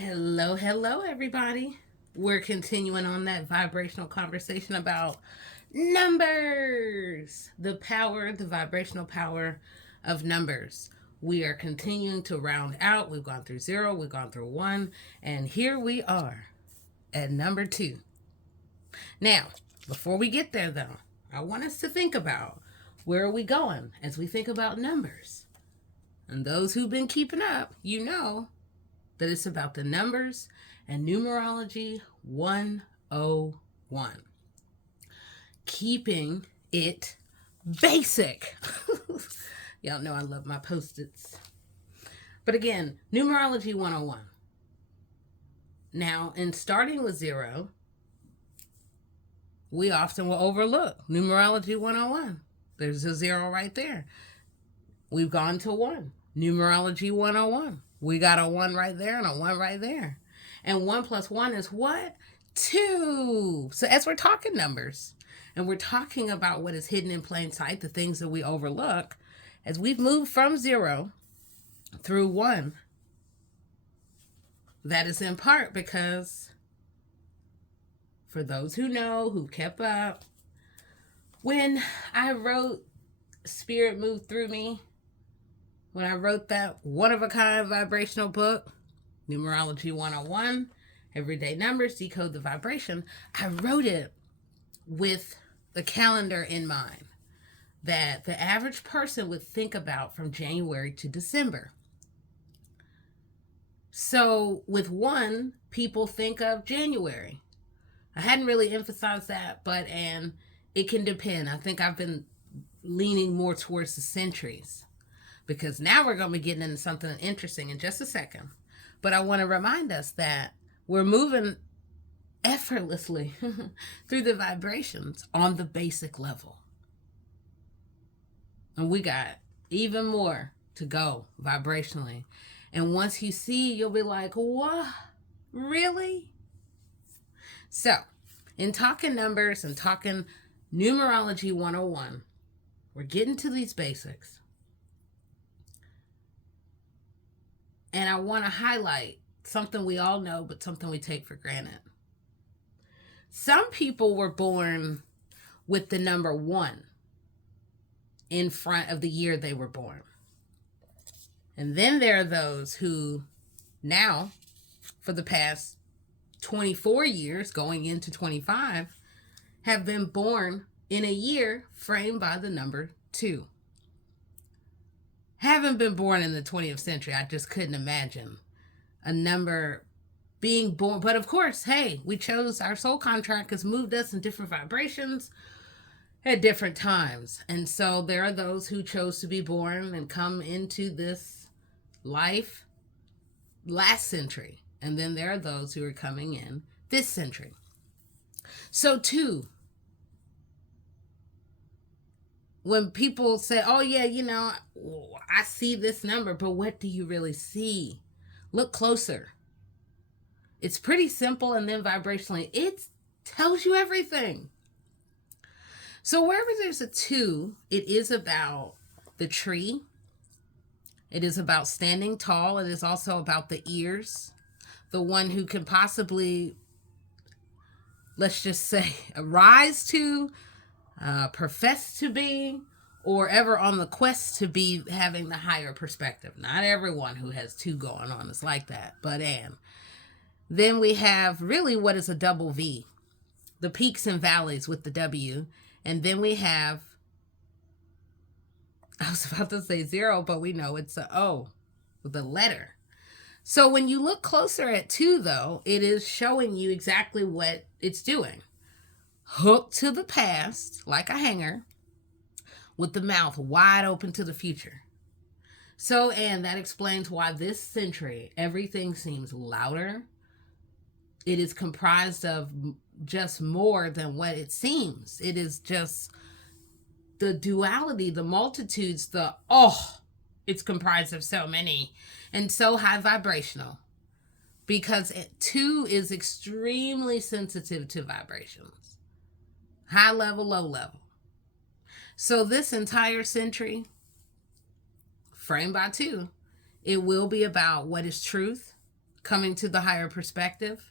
Hello, hello, everybody. We're continuing on that vibrational conversation about numbers, the vibrational power of numbers. We are continuing to round out. We've gone through 0, we've gone through 1, and here we are at number 2. Now, before we get there, though, I want us to think about where are we going as we think about numbers. And those who've been keeping up, you know that it's about the numbers and numerology 101. Keeping it basic. Y'all know I love my post-its. But again, numerology 101. Now, in starting with 0, we often will overlook numerology 101. There's a 0 right there. We've gone to 1. Numerology 101. We got a 1 right there and a 1 right there. And 1 plus 1 is what? 2. So as we're talking numbers and we're talking about what is hidden in plain sight, the things that we overlook, as we've moved from 0 through 1, that is in part because for those who know, who kept up, when I wrote Spirit Moved Through Me, when I wrote that one-of-a-kind vibrational book, Numerology 101, Everyday Numbers, Decode the Vibration, I wrote it with the calendar in mind that the average person would think about from January to December. So with 1, people think of January. I hadn't really emphasized that, and it can depend. I think I've been leaning more towards the centuries, because now we're going to be getting into something interesting in just a second. But I want to remind us that we're moving effortlessly through the vibrations on the basic level. And we got even more to go vibrationally. And once you see, you'll be like, what? Really? So, in talking numbers and talking numerology 101, we're getting to these basics. And I want to highlight something we all know, but something we take for granted. Some people were born with the number 1 in front of the year they were born. And then there are those who now, for the past 24 years, going into 25, have been born in a year framed by the number 2. Haven't been born in the 20th century. I just couldn't imagine a number being born. But of course, hey, we chose, our soul contract has moved us in different vibrations at different times. And so there are those who chose to be born and come into this life last century. And then there are those who are coming in this century. So 2, when people say, oh yeah, I see this number, but what do you really see? Look closer. It's pretty simple, and then vibrationally, it tells you everything. So wherever there's a 2, it is about the tree. It is about standing tall. It is also about the ears. The one who can possibly, let's just say, rise to, profess to be, or ever on the quest to be having the higher perspective. Not everyone who has 2 going on is like that, but then we have really what is a double V, the peaks and valleys with the W, and then we have, I was about to say 0, but we know it's a O with a letter. So when you look closer at 2, though, it is showing you exactly what it's doing. Hooked to the past, like a hanger, with the mouth wide open to the future. So, and that explains why this century, everything seems louder. It is comprised of just more than what it seems. It is just the duality, the multitudes, it's comprised of so many and so high vibrational, because 2 is extremely sensitive to vibrations, high level, low level. So this entire century, framed by 2, it will be about what is truth, coming to the higher perspective.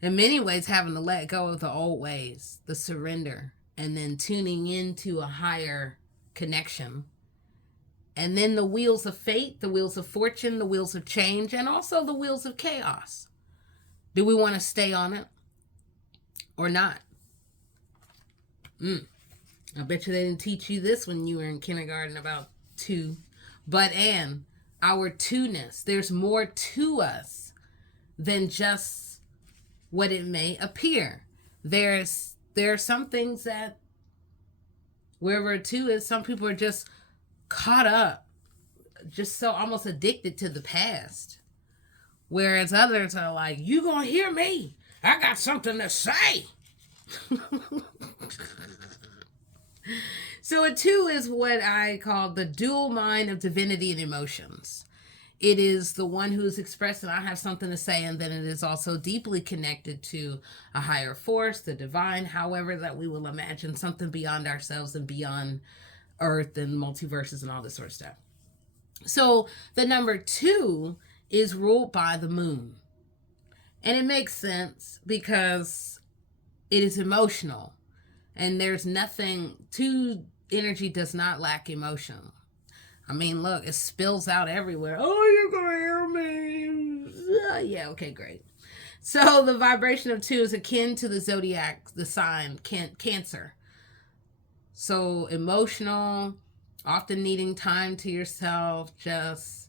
In many ways, having to let go of the old ways, the surrender, and then tuning into a higher connection. And then the wheels of fate, the wheels of fortune, the wheels of change, and also the wheels of chaos. Do we want to stay on it or not? I bet you they didn't teach you this when you were in kindergarten about two. But and our two-ness, there's more to us than just what it may appear. There are some things that wherever a two is, some people are just caught up, just so almost addicted to the past. Whereas others are like, you gonna hear me? I got something to say. So a two is what I call the dual mind of divinity and emotions. It is the one who is expressing, I have something to say, and then it is also deeply connected to a higher force, the divine, however that we will imagine, something beyond ourselves and beyond Earth and multiverses and all this sort of stuff. So the number two is ruled by the moon. And it makes sense because it is emotional. And there's nothing, two energy does not lack emotion. I mean, look, it spills out everywhere. Oh, you're going to hear me. Yeah, okay, great. So the vibration of two is akin to the zodiac, the sign, Cancer. So emotional, often needing time to yourself, just,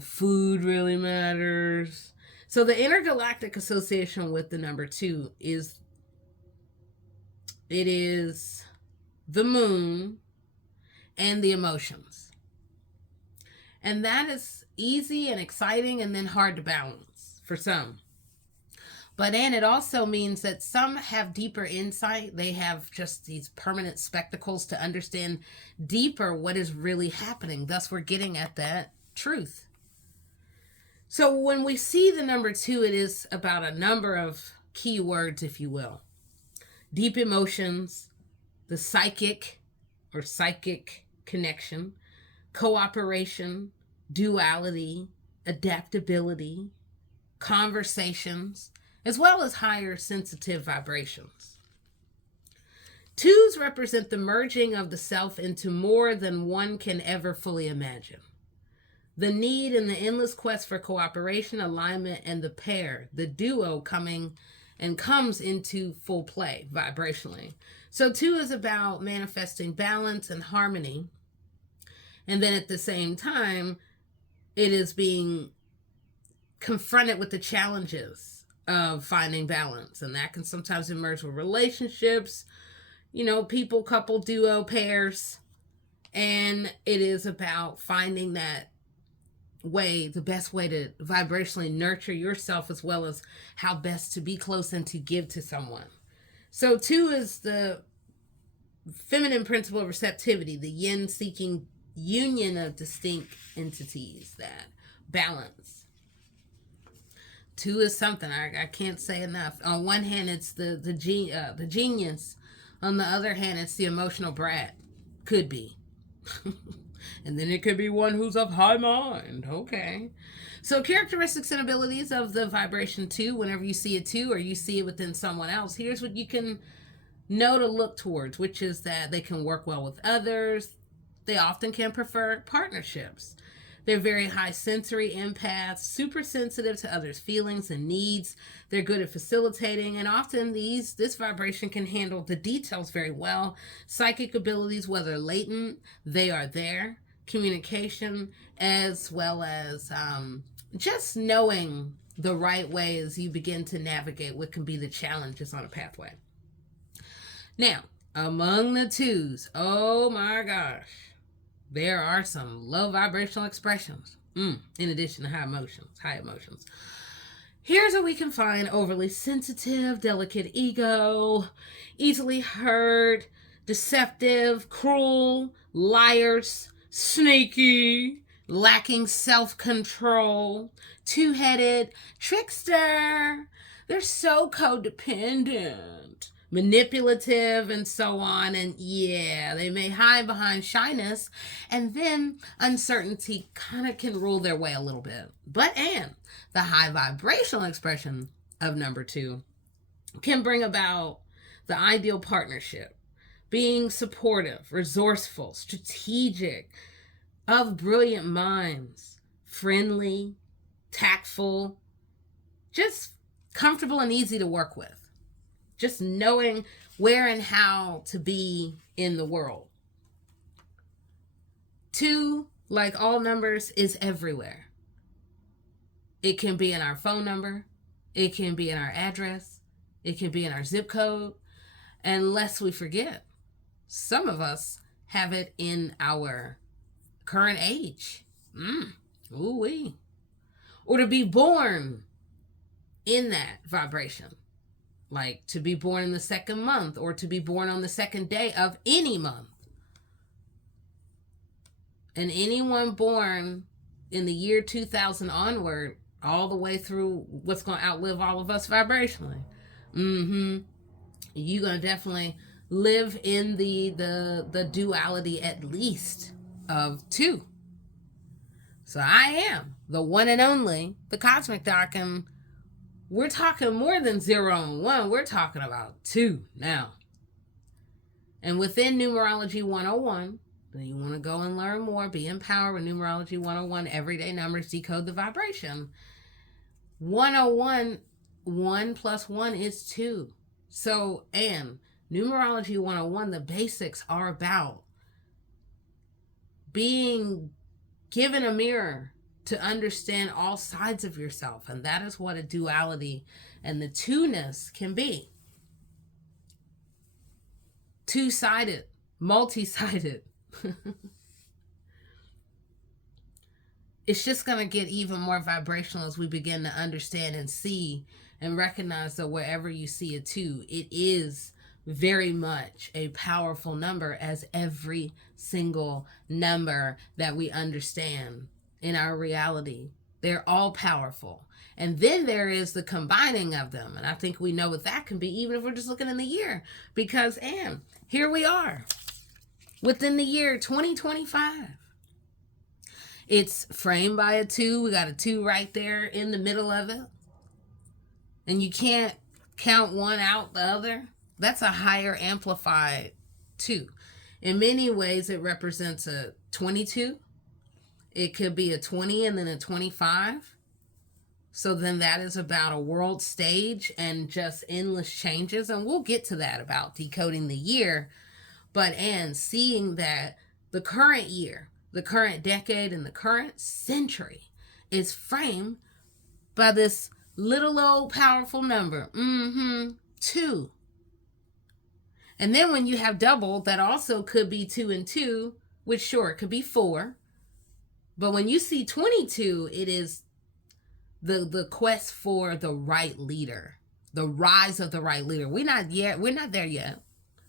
food really matters. So the intergalactic association with the number two is, it is the moon and the emotions. And that is easy and exciting and then hard to balance for some. But and it also means that some have deeper insight. They have just these permanent spectacles to understand deeper what is really happening. Thus, we're getting at that truth. So when we see the number two, it is about a number of key words, if you will. Deep emotions, the psychic or psychic connection, cooperation, duality, adaptability, conversations, as well as higher sensitive vibrations. Twos represent the merging of the self into more than one can ever fully imagine. The need and the endless quest for cooperation, alignment, and the pair, the duo comes into full play vibrationally. So two is about manifesting balance and harmony. And then at the same time, it is being confronted with the challenges of finding balance. And that can sometimes emerge with relationships, people, couple, duo, pairs. And it is about finding that way, the best way to vibrationally nurture yourself, as well as how best to be close and to give to someone. So two is the feminine principle of receptivity, the yin seeking union of distinct entities, that balance. Two is something I can't say enough. On one hand, it's the genius. On the other hand, it's the emotional brat. Could be. And then it could be one who's of high mind. Okay. So characteristics and abilities of the vibration two, whenever you see a two or you see it within someone else, here's what you can know to look towards, which is that they can work well with others. They often can prefer partnerships. They're very high sensory empaths, super sensitive to others' feelings and needs. They're good at facilitating, and often this vibration can handle the details very well. Psychic abilities, whether latent, they are there. Communication, as well as just knowing the right way as you begin to navigate what can be the challenges on a pathway. Now, among the twos, oh my gosh, there are some low vibrational expressions, in addition to high emotions. Here's what we can find: overly sensitive, delicate ego, easily hurt, deceptive, cruel, liars, sneaky, lacking self-control, two-headed, trickster. They're so codependent. manipulative and so on. And yeah, they may hide behind shyness, and then uncertainty kind of can rule their way a little bit. But and the high vibrational expression of number 2 can bring about the ideal partnership, being supportive, resourceful, strategic, of brilliant minds, friendly, tactful, just comfortable and easy to work with. Just knowing where and how to be in the world. 2, like all numbers, is everywhere. It can be in our phone number. It can be in our address. It can be in our zip code. And lest we forget, some of us have it in our current age. Ooh-wee. Or to be born in that vibration. Like to be born in the second month, or to be born on the second day of any month. And anyone born in the year 2000 onward, all the way through what's going to outlive all of us vibrationally. You're going to definitely live in the duality at least of 2. So I am the one and only, the Cosmic Doc, and we're talking more than 0 and 1. We're talking about 2 now. And within Numerology 101, you want to go and learn more, be empowered with Numerology 101, everyday numbers, decode the vibration. 101, 1 plus 1 is 2. So, and Numerology 101, the basics are about being given a mirror to understand all sides of yourself. And that is what a duality and the 2-ness can be. 2-sided, multi-sided. It's just going to get even more vibrational as we begin to understand and see and recognize that wherever you see a 2, it is very much a powerful number, as every single number that we understand in our reality. They're all powerful. And then there is the combining of them. And I think we know what that can be, even if we're just looking in the year. Because, and here we are within the year 2025. It's framed by a 2. We got a 2 right there in the middle of it. And you can't count one out the other. That's a higher amplified 2. In many ways, it represents a 22. It could be a 20 and then a 25. So then that is about a world stage and just endless changes. And we'll get to that about decoding the year. But and seeing that the current year, the current decade, and the current century is framed by this little old powerful number, 2. And then when you have double, that also could be 2 and 2, which sure, it could be 4. But when you see 22, it is the quest for the right leader, the rise of the right leader. We're not there yet.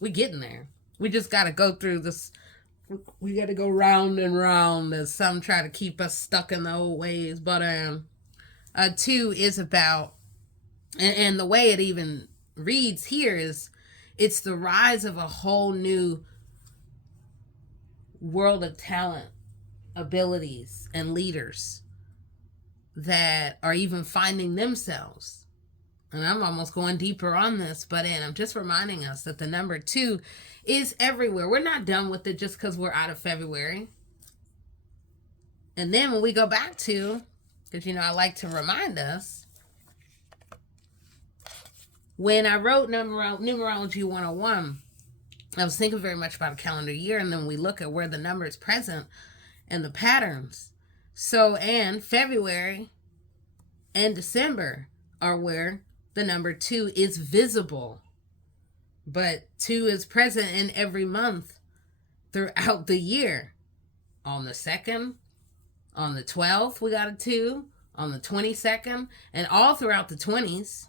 We're getting there. We just got to go through this. We got to go round and round as some try to keep us stuck in the old ways. But 2 is about, and the way it even reads here is, it's the rise of a whole new world of talent, abilities, and leaders that are even finding themselves. And I'm almost going deeper on this, but I'm just reminding us that the number 2 is everywhere. We're not done with it just because we're out of February. And then when we go back to, because, I like to remind us, when I wrote Numerology 101, I was thinking very much about a calendar year, and then we look at where the number is present and the patterns. So, and February and December are where the number 2 is visible. But 2 is present in every month throughout the year. On the 2nd, on the 12th, we got a 2. On the 22nd, and all throughout the 20s.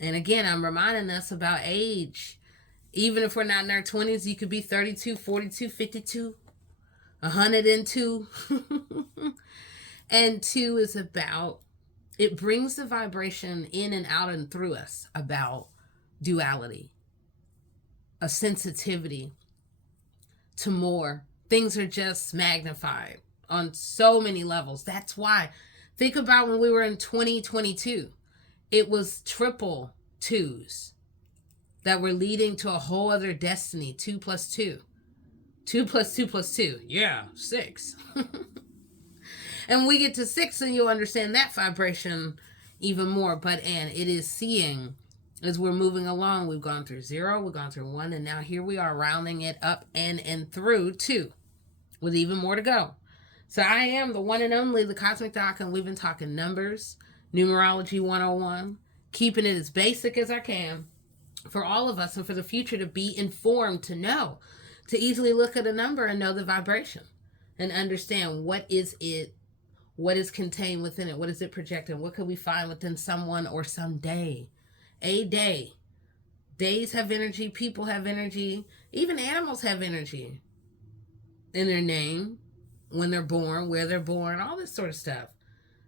And again, I'm reminding us about age. Even if we're not in our 20s, you could be 32, 42, 52, 102. And 2 is about, it brings the vibration in and out and through us about duality, a sensitivity to more. Things are just magnified on so many levels. That's why. Think about when we were in 2022. It was triple twos that were leading to a whole other destiny. 2 plus 2. 2 plus 2 plus 2. Yeah, 6. And we get to 6 and you'll understand that vibration even more. And it is seeing as we're moving along. We've gone through 0, we've gone through 1, and now here we are rounding it up and through 2 with even more to go. So I am the one and only, the Cosmic Doc, and we've been talking numbers, Numerology 101, keeping it as basic as I can for all of us and for the future to be informed, to know, to easily look at a number and know the vibration and understand what is it, what is contained within it, what is it projecting, what could we find within someone or someday, a day. Days have energy, people have energy, even animals have energy in their name, when they're born, where they're born, all this sort of stuff.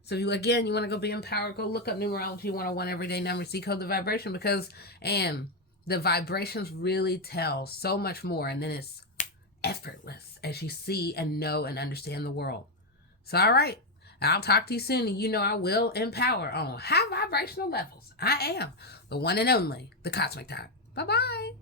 So if you, again, you want to go be empowered, go look up Numerology 101, everyday numbers, decode the vibration, because, and the vibrations really tell so much more, and then it's effortless as you see and know and understand the world. So, all right, I'll talk to you soon, and you know I will empower on high vibrational levels. I am the one and only, the Cosmic Doc. Bye-bye.